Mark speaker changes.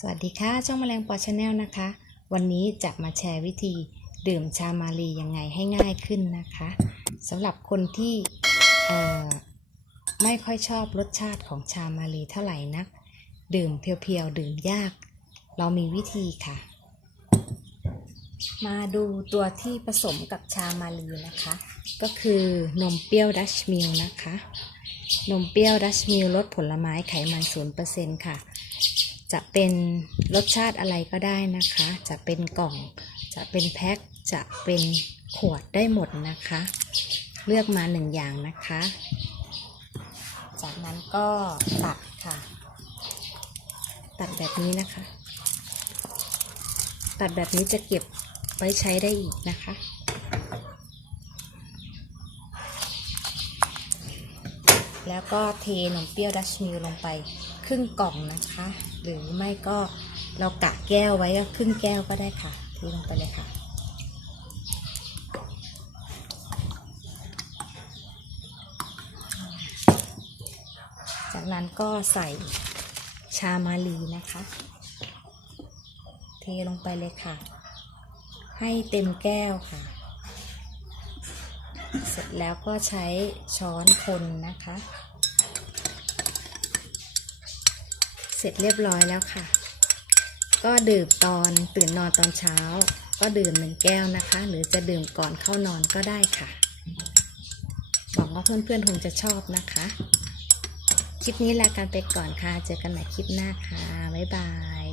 Speaker 1: สวัสดีค่ะ ช่องแมลงปอชาแนลนะคะ วันนี้จะมาแชร์วิธีดื่มชามารียังไงให้ง่ายขึ้นนะคะสำหรับคนที่ไม่ค่อยชอบรสชาติของชามารีเท่าไหร่นัก ดื่มเพียวๆ ดื่มยาก เรามีวิธีค่ะ มาดูตัวที่ผสมกับชามารีนะคะ ก็คือนมเปรี้ยวดัชมิลนะคะ นมเปรี้ยวดัชมิลรสผลไม้ไขมัน0%ค่ะ จะเป็นรสชาติอะไรก็ได้นะคะ จะเป็นกล่อง จะเป็นแพ็ค จะเป็นขวดได้หมดนะคะ เลือกมาหนึ่งอย่างนะคะ จากนั้นก็ตัดค่ะ ตัดแบบนี้นะคะ ตัดแบบนี้จะเก็บไว้ใช้ได้อีกนะคะแล้วก็เทนมเปรี้ยวดัชมิลลงไป ครึ่งกล่องนะคะ หรือไม่ก็เรากะแก้วไว้ก็ครึ่งแก้วก็ได้ค่ะเทลงไปเลยค่ะจากนั้นก็ใส่ชามาลีนะคะ เทลงไปเลยค่ะ ให้เต็มแก้วค่ะ เสร็จแล้วก็ใช้ช้อนคนนะคะ เสร็จเรียบร้อยแล้วค่ะ ก็ดื่มตอนตื่นนอนตอนเช้า ก็ดื่มหนึ่งแก้วนะคะ หรือจะดื่มก่อนเข้านอนก็ได้ค่ะหวังว่าเพื่อนๆคงจะชอบนะคะ คลิปนี้ลากันไปก่อนค่ะ เจอกันใหม่คลิปหน้าค่ะ บ๊ายบาย